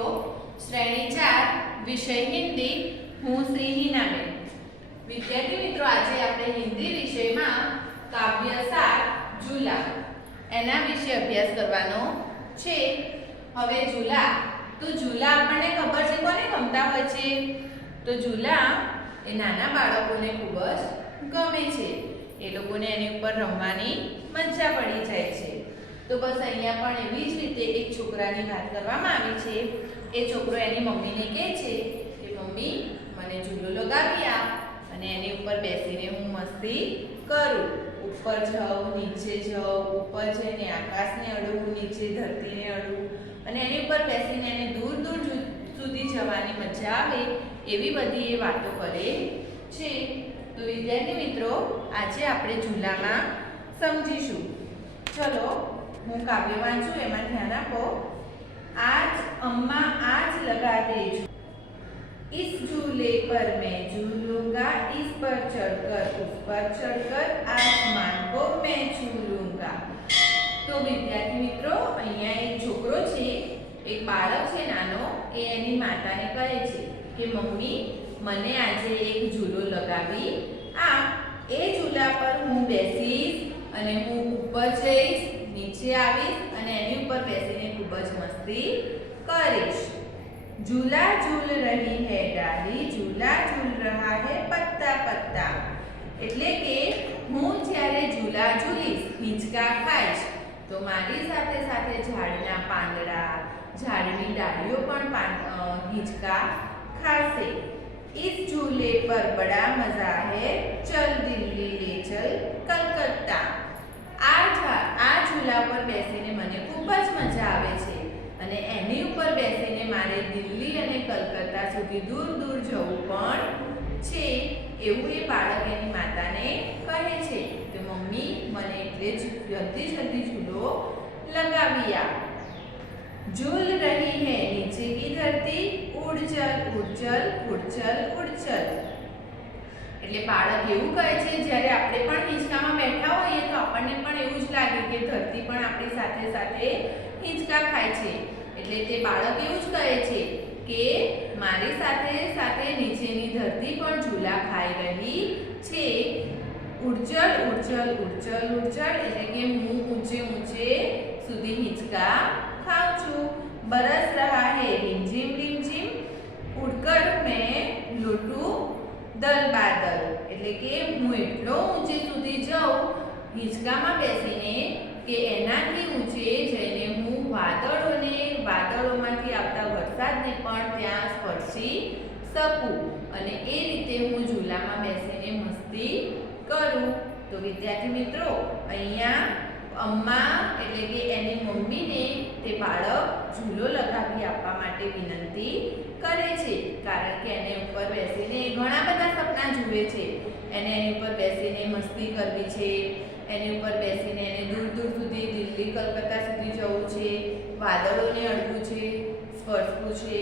મિત્રો, શ્રેણી 4 વિષય હિન્દી, હું શ્રી હિનાબેન. વિદ્યાર્થી મિત્રો, આજે આપણે હિન્દી વિષયમાં કાવ્યસાર ઝૂલા એના વિશે અભ્યાસ કરવાનો છે. હવે ઝૂલા, તો ઝૂલા આપણને ખબર છે કોને ગમતા હોય છે? તો ઝૂલા એ નાના બાળકોને ખૂબ જ ગમે છે. એ લોકોને એની ઉપર રમવાની મજા પડી જાય છે. તો બસ અહીંયા પણ એવી જ રીતે એક છોકરાની વાત કરવામાં આવી છે. એ છોકરો એની મમ્મીને કહે છે કે મમ્મી, મને ઝૂલો લગાવી આપ અને એની ઉપર બેસીને હું મસ્તી કરું. ઉપર જાઉં, નીચે જાઉં, ઉપર જઈને આકાશને અડું, નીચે ધરતીને અડું અને એની ઉપર બેસીને એને દૂર દૂર સુધી જવાની મજા આવે, એવી બધી એ વાતો કરે છે. તો વિદ્યાર્થી મિત્રો, આજે આપણે ઝૂલામાં સમજીશું. ચલો હું કાવ્ય વાંચું, એમાં ધ્યાન આપો. आज अम्मा आज लगा दे इस झूले पर मैं झूलूंगा, इस पर चढ़कर उस पर चढ़कर आसमान को मैं छू लूंगा. तो विद्यार्थी મિત્રો, અહીંયા એક છોકરો છે, એક બાળક છે નાનો, એ એની માતાને કહે છે કે મમ્મી, મને આજે એક ઝૂલો લગાવી આપ. એ ઝૂલા પર હું બેસીશ અને હું ઉપર જઈશ, નીચે આવીશ અને એની ઉપર બેસીને ખૂબ જ મસ્તી કરીશ. झूला झूल रही है डाली, झूला झूल रहा है पत्ता पत्ता. એટલે કે હું જ્યારે ઝૂલા ઝૂલીશ, હિંચકા ખાઈશ, તો મારી સાથે સાથે ઝાડના પાંદડા, ઝાડની ડાળીઓ પણ હિંચકા ખાશે. इस झूले पर बड़ा मजा है, चल दिल्ली ले चल कलकत्ता. આ ઝૂલા પર બેસીને મને ખૂબ જ મજા આવે છે અને એની ઉપર બેસીને મારે દિલ્હી અને કલકત્તા સુધી દૂર દૂર જવું પણ છે, એવું એ બાળક એની માતાને કહે છે કે મમ્મી, મને એટલે જલ્દી જલ્દી ઝૂલો લગાવી આપ. झूल रही है नीचे की धरती, उड़ चल उड़ चल उड़ चल उड़ चल. એટલે બાળક એવું કહે છે, જ્યારે આપણે પણ હિંચકામાં બેઠા હોઈએ તો આપણને પણ એવું જ લાગે કે ધરતી પણ આપણી સાથે સાથે હિંચકા ખાય છે. એટલે તે બાળક એવું જ કહે છે કે મારી સાથે સાથે નીચેની ધરતી પણ ઝૂલા ખાઈ રહી છે. ઉડચલ ઉડચલ ઉડચલ ઉડચલ, એટલે કે હું ઊંચે ઊંચે સુધી હિંચકા ખાઉં છું. बरस रहा है रिमझिम रिमझिम, उड़कर मैं लूटूं दल बादल. એટલે કે હું એટલો ઊંચે સુધી જાઉં હિંચકામાં બેસીને કે એનાથી ઊંચે જઈને હું વાદળોમાંથી આવતા વરસાદને પણ ત્યાં સ્પર્શી શકું અને એ રીતે હું ઝૂલામાં બેસીને મસ્તી કરું. તો વિદ્યાર્થી મિત્રો, અહીંયા અમ્મા એટલે કે એની મમ્મીને તે બાળક ઝૂલો લગાવી આપવા માટે વિનંતી કરે છે, કારણ કે એને ઉપર બેસીને ઘણા બધા સપના જુએ છે. એને એની ઉપર બેસીને મસ્તી કરવી છે, એની ઉપર બેસીને એને દૂર દૂર સુધી દિલ્હી કલકત્તા સુધી જવું છે, વાદળોને અડવું છે, સ્પર્શવું છે.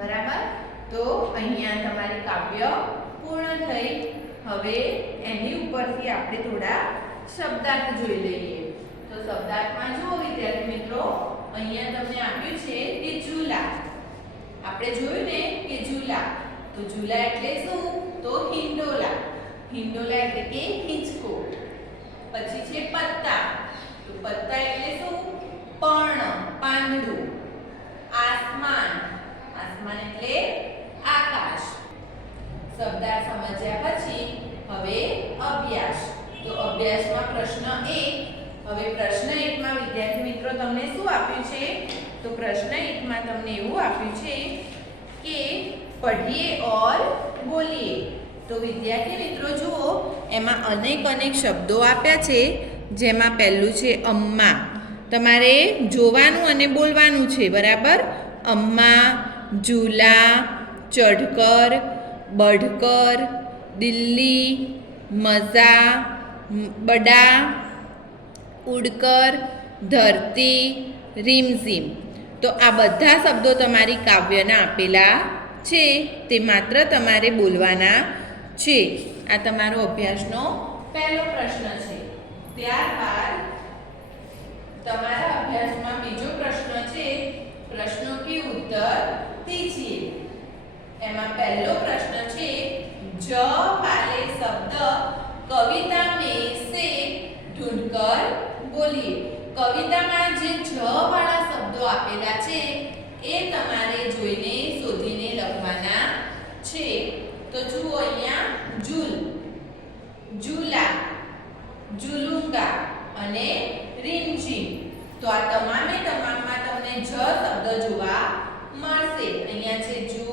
બરાબર? તો અહીંયા તમારી કાવ્ય પૂર્ણ થઈ. હવે એની ઉપરથી આપણે થોડા શબ્દાર્થ જોઈ લઈએ. તો શબ્દાર્થમાં જુઓ વિદ્યાર્થી મિત્રો, અહીંયા તમને આપ્યું છે કે ઝૂલા. આપણે જોયું ને કે ઝૂલા, તો ઝૂલા એટલે શું? તો હિંડોલા. હિંડોલા એટલે કે હિંચકો. પછી છે પત્તા. તો પત્તા એટલે શું? પર્ણ, પાંદડું. આસમાન. આસમાન એટલે આકાશ. શબ્દાર્થ સમજ્યા પછી હવે અભ્યાસ. તો અભ્યાસમાં પ્રશ્ન 1. હવે પ્રશ્ન 1 માં વિદ્યાર્થી મિત્રો તમને શું આપ્યું છે? તો પ્રશ્ન 1 માં તમને એવું આપ્યું છે કે પઢીએ ઓર બોલીએ. તો વિદ્યાર્થી મિત્રો જુઓ, એમાં અનેક શબ્દો આપ્યા છે. જેમાં પહેલું છે અમ્મા. તમારે જોવાનું અને બોલવાનું છે. બરાબર? અમ્મા, ઝૂલા, ચઢકર, बढ़कर, दिल्ली, मज़ा, बड़ा, उड़कर, धरती, रिमझिम. तो आ बधा शब्दों तमारी काव्यना आपेला छे, ते मात्र तमारे बोलवाना छे. आ तमारो अभ्यासनो पहलो प्रश्न छे. ત્યારબાદ તમારા અભ્યાસમાં બીજો પ્રશ્ન છે. પ્રશ્નો की પહેલો પ્રશ્ન છે જ वाले शब्द कविता में से ढूंढकर बोलिए। કવિતામાં જે જ વાળા શબ્દો આપેલા છે એ તમારે જોઈને શોધીને લખવાના છે। તો જુઓ અહીંયા જુલ, જુલા, જુલુંગા અને રીમઝીમ। તો આ તમામે તમામમાં તમને જ શબ્દ જોવા મળશે। અહીંયા છે જુ,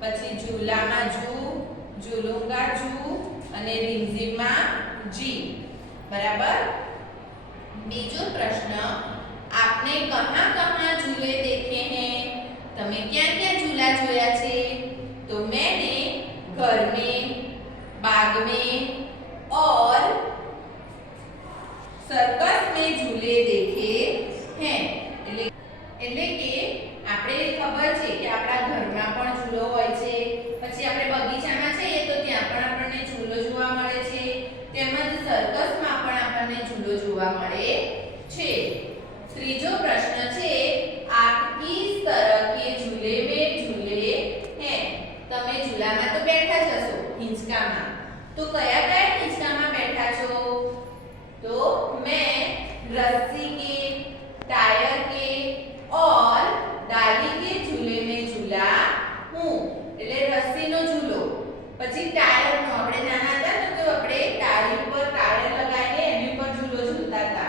પછી ઝુલામાં જુ, ઝુલુંગા જુ અને રીમઝીમમાં જી। બરાબર। બીજો પ્રશ્ન, आपने कहाँ कहाँ झूले देखे हैं? તમે ક્યાં ક્યાં ઝૂલા જોયા છે? तो मैंने घर में, बाग में और सर्कस में झूले देखे हैं। એટલે કે આપણે ખબર છે કે આપણા ઘરમાં પણ ઝૂલો હોય છે, પછી આપણે બગીચામાં જઈએ તો ત્યાં પણ આપણને ઝૂલો જોવા મળે છે, તેમજ સર્કસમાં પણ આપણને ઝૂલો જોવા મળે છે। ત્રીજો પ્રશ્ન છે आप किस तरह के झूले में झूले हैं? તમે ઝૂલામાં તો બેઠા જ હશો, હિંચકામાં। તો કયા કયા હિંચકામાં બેઠા છો? तो मैं रस्सी के, टायर के और डाली के झूले में झूला हूँ। એટલે રસ્સીનો ઝૂલો, પછી ટાયરનો, આપણે નાના હતા ને તો આપણે ટાયર ઉપર ટાયર લગાવીને એની ઉપર ઝૂલો ઝૂલતા હતા।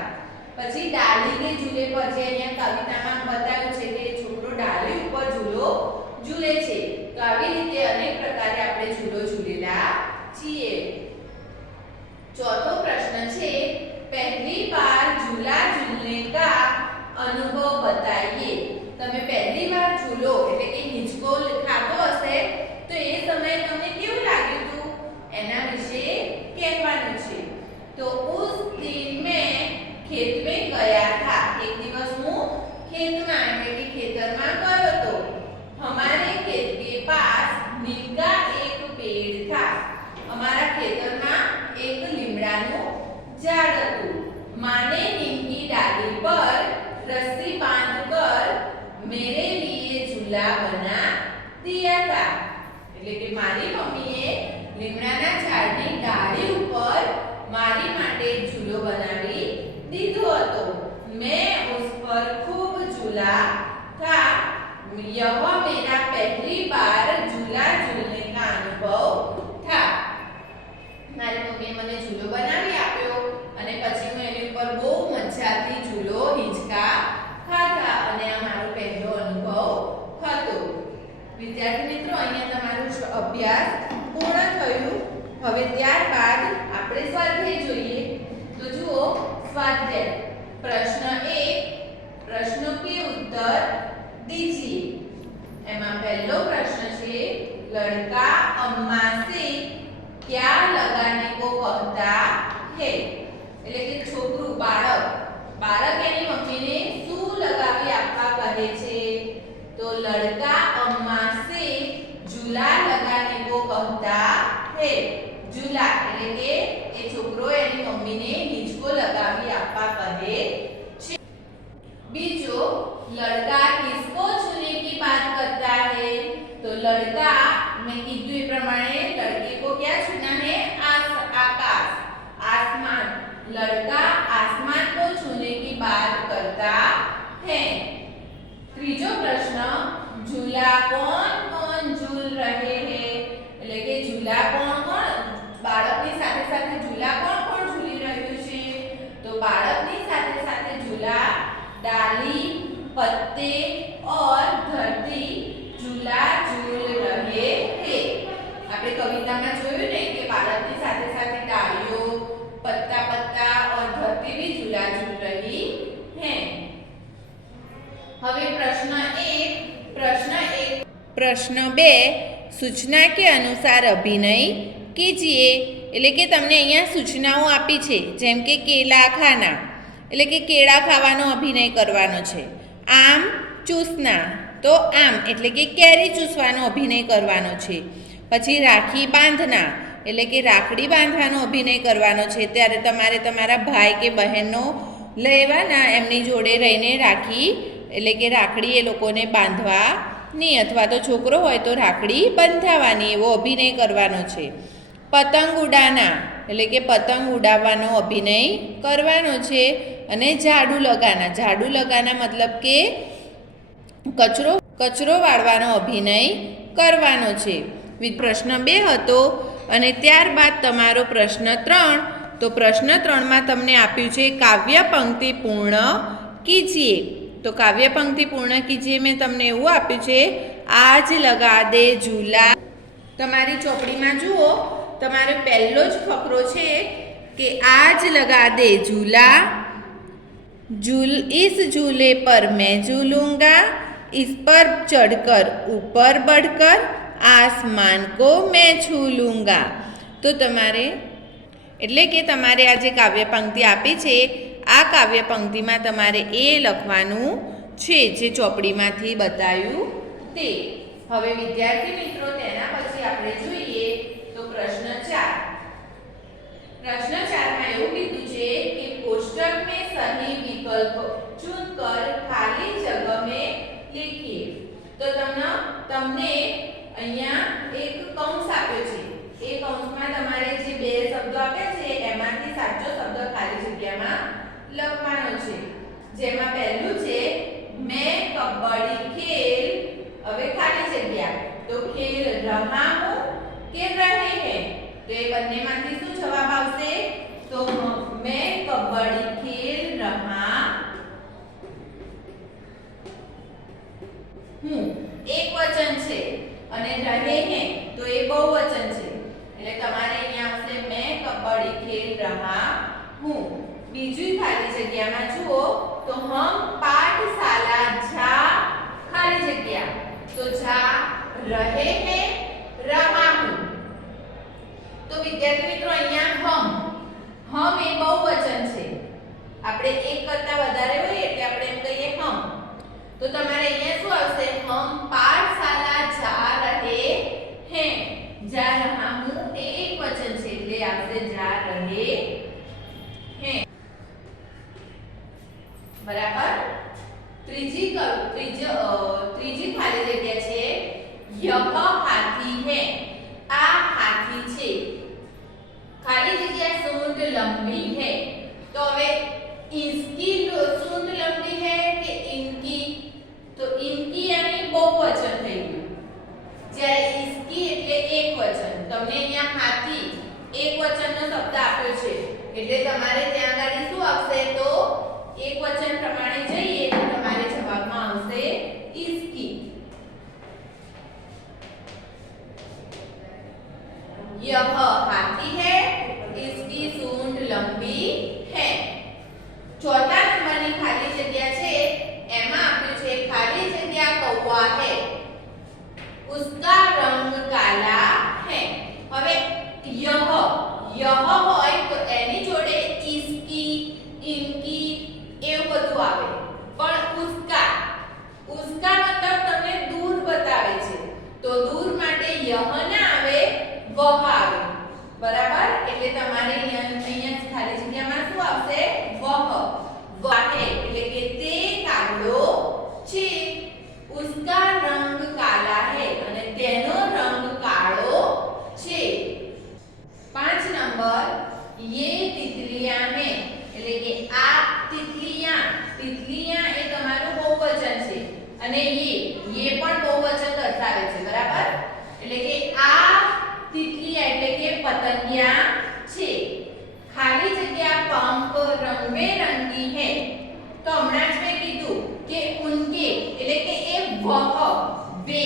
પછી ડાલી કે ઝૂલે પર, જે અહીંયા કવિતામાં બતાવ્યું છે કે છોકરો ડાલી ઉપર ઝૂલો ઝૂલે છે। તો આવી રીતે અનેક પ્રકારે આપણે ઝૂલો ઝૂલેલા છીએ। चौथो प्रश्न છે पहली बार झूला झूलने का अनुभव बताइए। તમે પહેલી વાર ઝૂલો એટલે કે હિંચકો ખાધો હશે તો એ સમયે તમને કેવું લાગ્યું હતું એના વિશે કહેવાનું છે। तो उस दिन मैं खेत में गया था। एक दिवस હું ખેતમાં એટલે કે ખેતરમાં ગયો હતો। हमारे खेत के पास नीम का एक पेड़ था। हमारा ખેતરમાં एक લીમડાનું ઝાડ હતું। माने नीम की डाली पर रस्सी बांधकर मेरे लिए झूला बना दिया था। એટલે કે મારી મમ્મીએ લીમડાના ઝાડની ડાળી ઉપર મારી માટે ઝૂલો બનાવી દીધો હતો। मैं उस पर खूब झूला था। यह मेरा पहली बार झूला झूलने का अनुभव था। મારી મમ્મીએ મને ઝૂલો બનાવી આપ્યો અને પછી હું એની ઉપર બહુ મજાથી ઝૂલો હિંચકા ખાધા અને આ મારો પહેલો અનુભવ હતો। વિદ્યાર્થી મિત્રો, અહીંયા તમારું અભ્યાસ પૂર્ણ થયું। હવે ત્યારબાદ આપણે સ્વાધ્યાય જોઈએ। તો જુઓ સ્વાધ્યાય પ્રશ્ન 1, પ્રશ્નો के उत्तर दीजिए। એમાં પહેલો પ્રશ્ન છે लड़का अम्मा से क्या लगाने को कहता है? એટલે કે છોકરું, બાળક એની મમ્મીને શું લગાવી આપવા કહે છે? તો लड़का अम्मा से झूला लगाने को कहता है। झूला એટલે કે એ છોકરો એની મમ્મીને હિંચકો લગાવી આપવા કહે છે। બીજો, लड़का किसको छूने की बात करता है? तो लड़का, मैं कीधु એ પ્રમાણે लड़के को क्या छूना है? आकाश, आसमान। लड़का आसमान को छूने की बात करता है। ત્રીજો પ્રશ્ન, झूला कौन कौन झूल रहे हैं? એટલે કે ઝૂલા કોણ કોણ, બાળકની સાથે સાથે ઝૂલા કોણ કોણ ઝૂલી રહ્યું છે? તો બાળકની સાથે સાથે ઝૂલા डाली, पत्ते और धरती झूला झूल रहे हैं। આપણે કવિતામાં જોયું ને કે બાળકની સાથે સાથે ડાળીઓ, પત્તા और धरती भी झूला झूल रही है। હવે પ્રશ્ન 1, પ્રશ્न 2, સૂચના કે અનુસાર અભિનય કીજીએ। એટલે કે તમને અહીંયા સૂચનાઓ આપી છે, જેમ કે કેલા ખાના એટલે કે કેળા ખાવાનો અભિનય કરવાનો છે। આમ ચૂસના, તો આમ એટલે કે કેરી ચૂસવાનો અભિનય કરવાનો છે। પછી રાખી બાંધના એટલે કે રાખડી બાંધવાનો અભિનય કરવાનો છે। ત્યારે તમારે તમારા ભાઈ કે બહેનનો લેવાના, એમની જોડે રહીને રાખી એટલે કે રાખડી એ લોકોને બાંધવા ની અથવા તો છોકરો હોય તો રાખડી બંધાવવાની, એવો અભિનય કરવાનો છે. પતંગ ઉડાના એટલે કે પતંગ ઉડાવવાનો અભિનય કરવાનો છે. અને ઝાડુ લગાના મતલબ કે કચરો વાળવાનો અભિનય કરવાનો છે. પ્રશ્ન 2 હતો અને ત્યારબાદ તમારો પ્રશ્ન 3. તો પ્રશ્ન 3માં તમને આપ્યું છે કાવ્ય પંક્તિ પૂર્ણ કીજીએ. તો કાવ્ય પંક્તિ પૂર્ણ કીજીએ મેં તમને એવું આપ્યું છે, આજ લગા દે ઝૂલા. તમારી ચોપડીમાં જુઓ, તમારે પહેલો જ ફકરો છે કે આજ લગા દે ઝૂલા, इस झूले पर मैं झूलूंगा, इस पर चढ़कर ऊपर बढ़कर आसमान को मैं छू लूँगा. તો તમારે એટલે કે તમારે આ જે કાવ્ય પંક્તિ આપી છે, આ કાવ્ય પંક્તિમાં તમારે એ લખવાનું છે જે ચોપડીમાંથી બતાવ્યું તે. હવે વિદ્યાર્થી મિત્રો તેના પછી આપણે જોઈએ તો પ્રશ્ન 4. प्रश्न 4 में એવું કીધું છે કે कोष्टक में सही विकल्प चुनकर खाली जगह में लिखिए. तो તમને અહીંયા એક કૌંસ આપ્યો છે. એ કૌંસમાં તમારે જે બે શબ્દો આપ્યા છે એમાંથી સાચો શબ્દ ખાલી જગ્યામાં લખવાનો છે. જેમાં પહેલું છે मैं कबड्डी खेल, હવે ખાલી જગ્યા, તો ખેલ રહા હું કે રહે हैं. तो ये બંનેમાંથી શું જવાબ આવશે? તો मैं कबड्डी खेल रहा हूं. એક વચન છે અને રહે हैं તો એ બહુવચન છે. એટલે તમારે અહીંયા આવશે मैं कबड्डी खेल रहा हूं. બીજી ખાલી જગ્યામાં જુઓ તો हम पाठशाला जा, ખાલી જગ્યા, તો जा रहे हैं रहा हूं. तो विद्यार्थी મિત્રો અહીંયા હમ એ બહુવચન છે. આપણે એક કરતા વધારે હોય એટલે આપણે એમ કહીએ હમ. તો તમારે અહીંયા શું આવશે? हम पाठशाला जा रहे हैं. जा रहा हूं એ એક વચન છે એટલે આવશે जा रहे हैं. બરાબર. ત્રીજી ખાલી જગ્યા છે यह हाथी है, આ હાથી છે. खाली जगह सूंड लंबी है. तो હવે इसकी सूंड लंबी है कि इनकी? तो इनकी यानी बहुवचन થઈ ગયું. જ્યારે इसकी એટલે એકવચન. તમને અહીંયા હાથી એકવચનનો શબ્દ આપ્યો છે એટલે તમારે ત્યાં આગળ શું આવશે? તો એકવચન પ્રમાણે જઈએ તો તમારે જવાબમાં આવશે इसकी. यह हाथी है, इसकी सूंड लंबी है. चौथा नंबરની ખાલી જગ્યા છે એમાં આપ્યું છે ખાલી જગ્યા કૌવા है, उसका रंग काला है. હવે यह હોય તો એની જોડે इसकी, इनकी એવું બધું આવે. પણ उसका મતલબ તમને દૂર બતાવે છે. તો દૂર માટે यह ના આવે, वह આવે. बराबर. એટલે તમારે અહીંયા ખાલી જગ્યામાં શું આવશે? वह है એટલે કે તે કાગડો છે. उसका रंग काला है અને તેનો રંગ કાળો છે. 5 નંબર ये तितलियां हैं એટલે કે આ તિતલિયાં એ તમારું બહુવચન છે અને ये પણ બહુવચન દર્શાવે છે. બરાબર. એટલે કે આ तितलियां એટલે કે પતંગિયા છે. ખાલી જગ્યા पंख रंग-बेरंगी है. તો હમણાં જ મેં કીધું કે उनके એટલે કે એ વે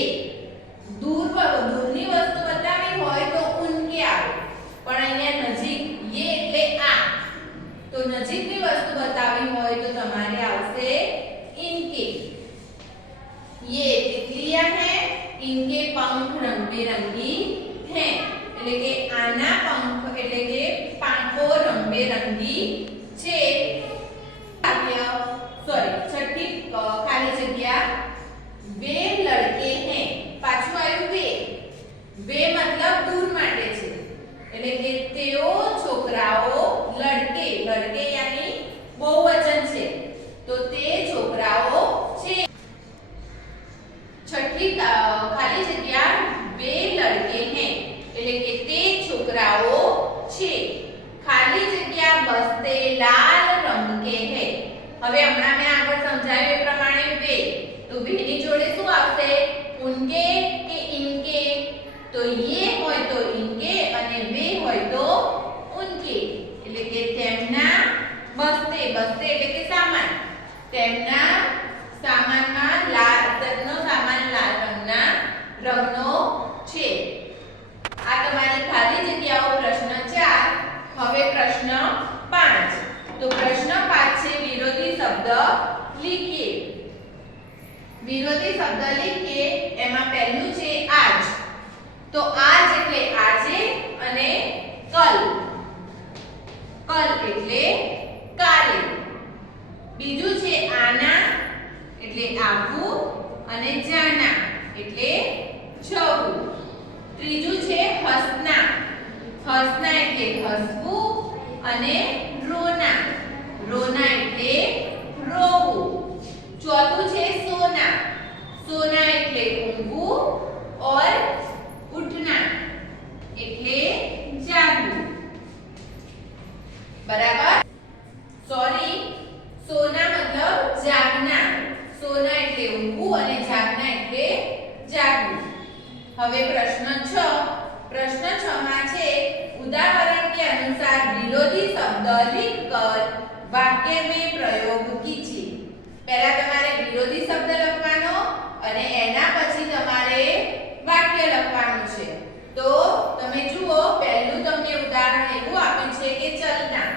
દૂરની વસ્તુ બતાવી હોય તો उनके આવે. પણ અહીંયા નજીક ये એટલે આ, તો નજીકની વસ્તુ બતાવી હોય તો તમારે આવશે इनके. ये तितलियां हैं, इनके पंख रंग-बेरंगी है. એટલે કે આના પંખ એટલે કે પાંખો રંગબેરંગી છે. છઠ્ઠી ખાલી જગ્યા वे लड़के हैं. પાછું આવ્યું वे મતલબ દૂર માટે છે એટલે કે તેઓ છોકરાઓ લડકે યાની બહુવચન છે તો તે છોકરાઓ છે. છઠ્ઠી खाली जग्या वे लड़के हैं એટલે કે તે છોકરાઓ છે ખાલી જગ્યા બસતે લાલ રંગ કે હે હવે હમણાં મેં આગળ સમજાવ્યું એ પ્રમાણે વે તો વે ની જોડે શું આવશે ઉનકે કે ઇનકે તો ये હોય તો ઇનકે અને વે હોય તો ઉનકે એટલે કે તેમના બસતે બસતે એટલે કે સામાન તેમના સામાનમાં તેમનો સામાન લાલ રંગનો છે આ તમારી ખાલી જગ્યાઓ પ્રશ્ન 4 હવે પ્રશ્ન 5 તો પ્રશ્ન 5 છે વિરોધી શબ્દ લીખીએ વિરોધી શબ્દ લીખીએ એમાં પહેલું છે આજ તો આજ એટલે આજે અને કલ કલ એટલે કાલે બીજું છે આના એટલે આવવું અને જાના એટલે જવું ત્રીજું છે હસના હસના એટલે હસવું અને રોના રોના એટલે રોવું ચોથું છે સોના સોના એટલે ઊંઘવું और उठना એટલે જાગવું बराबर सॉरी सोना मतलब जागना सोना એટલે ઊંઘવું અને જાગના એટલે જાગવું હવે પ્રશ્न 6 માં છે उदाहरण के अनुसार विरोधी शब्द लिखकर वाक्य में प्रयोग कीजिए पहला તમારે વિરોધી શબ્દ લખવાનો અને એના પછી તમારે વાક્ય લખવાનું છે તો તમે જુઓ પહેલું તમને ઉદાહરણ એવું આપ્યું છે કે ચલના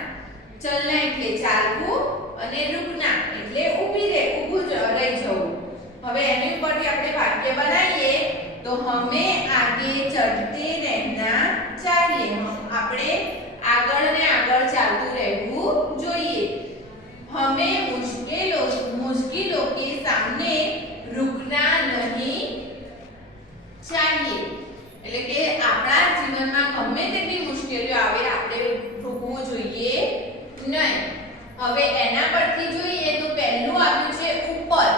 ચલના એટલે ચાલવું અને રૂકના એટલે ઊભું રહી જવું હવે એની ઉપરથી આપણે વાક્ય બનાવીએ તો હમે આગે ચડતે રહેના चाहिए આપણે આગળ ને આગળ ચાલતું રહેવું જોઈએ हमें मुश्किलों के सामने रुकना नहीं चाहिए એટલે કે આપણા જીવનમાં ગમે તેટલી મુશ્કેલીઓ આવે આપણે રૂકવું જોઈએ નહીં હવે એના પરથી જોઈએ તો પહેલું આવ્યું છે ઉપર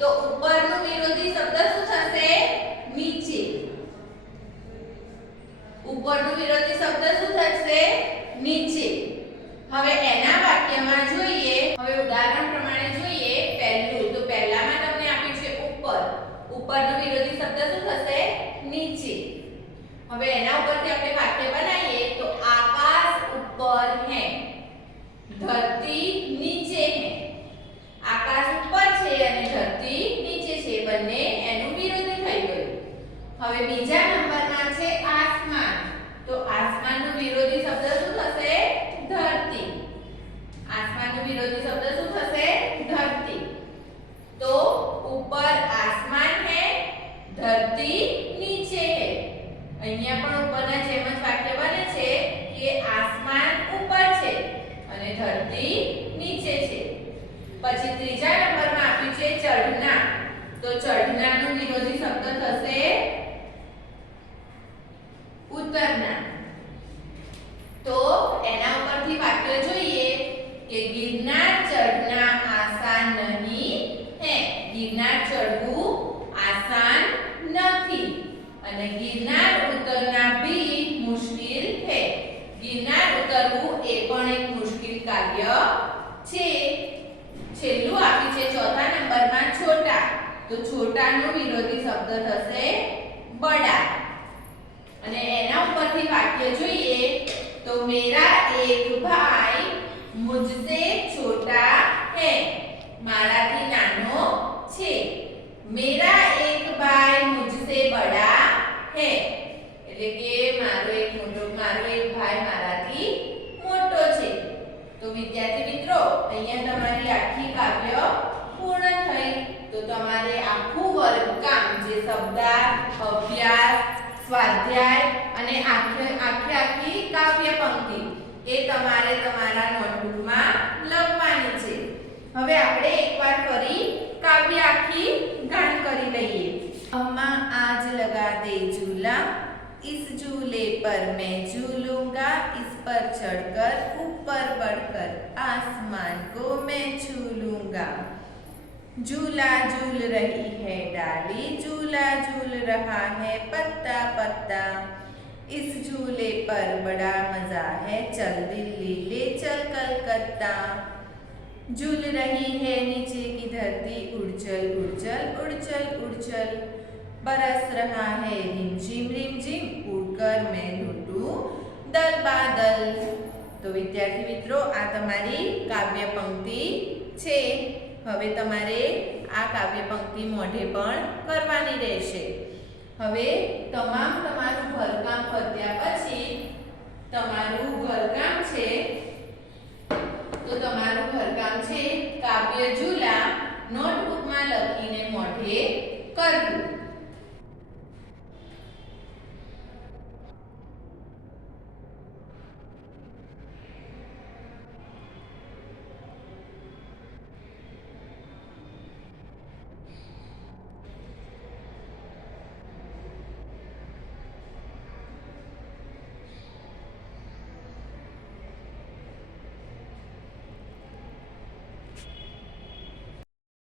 તો ઉપરનું વિરોધી શબ્દ શું થશે નીચે ઉપરનું વિરોધી શબ્દ શું થશે નીચે હવે એના વાક્યમાં જોઈએ હવે ઉદાહરણ પ્રમાણે જોઈએ પહેલું તો પહેલામાં તમને આપ્યું છે ઉપર ઉપરનો વિરોધી શબ્દ શું થશે નીચે હવે એના ઉપરથી આપણે વાક્ય બનાવીએ તો આકાશ ઉપર है धरती नीचे है આકાશ ઉપર છે અને ધરતી નીચે છે બંને એનું વિરોધી થઈ ગયું હવે બીજા નંબરમાં છે આસમાન તો આસમાનનો વિરોધી શબ્દ શું થશે ધરતી આસમાનનો વિરોધી શબ્દ શું થશે ધરતી तो ऊपर आसमान है धरती नीचे है અહીંયા પણ ઉપરના જેમ જ વાક્ય બને છે કે આસમાન ઉપર છે અને ધરતી નીચે છે પછી ત્રીજા નંબરમાં આપ્યું છે ચઢના તો ચઢનાનો વિરોધી શબ્દ થશે ઉતરના તો એના ઉપરથી વાક્ય જોઈએ કે गिरनार चढ़ना आसान नहीं है गिरनार चढ़વું आसान નથી અને गिरनार उतरना भी मुश्किल है गिरनार उतरવું એ પણ એક મુશ્કેલ કાર્ય છે છેલ્લું આપ્યું છે ચોથા નંબરમાં છોટા તો છોટાનો વિરોધી શબ્દ થશે બડા અને એના ઉપરથી વાક્ય જોઈએ तो मेरा एक भाई मुझसे छोटा है माराथी नानो छे मेरा एक भाई मुझसे बड़ा है એટલે કે મારો એક ભાઈ મારાથી મોટો છે તો વિદ્યાર્થી મિત્રો અહીંયા તમારી આખી કાવ્ય પૂર્ણ થઈ તો તમારે આખું વર્ગકામ જે શબ્દાર્થ અભ્યાસ સ્વાધ્યાય અને આખી કાવ્ય પંક્તિ એ તમારે તમારા નોટબુકમાં લખવાની છે હવે આપણે એકવાર ફરી કાવ્ય આખી ગાન કરી લઈએ अम्मा आज लगा दे झूला इस झूले पर मैं झूलूंगा इस पर चढ़कर ऊपर बढ़कर आसमान को मैं छू लूंगा झूला झूल रही है डाली झूला झूल रहा है पत्ता पत्ता, इस झूले पर बड़ा मजा है, चल दिल्ली ले चल कलकत्ता। झूल रही है नीचे की धरती, उड़चल उड़चल उड़चल उड़चल, बरस रहा है रिमझिम रिमझिम, उड़कर मैं लूटूं दल बादल। तो विद्यार्थी मित्रों आ तमारी काव्य पंक्ति छे। हवे तमारे आ काव्य पंक्ति मोढे पण करवानी रहेशे। हवे તમામ તમારું ઘરકામ કર્યા પછી તમારું ઘરકામ છે તો તમારું ઘરકામ છે કાવ્ય ઝૂલા નોટબુકમાં લખીને મોઢે કરવું।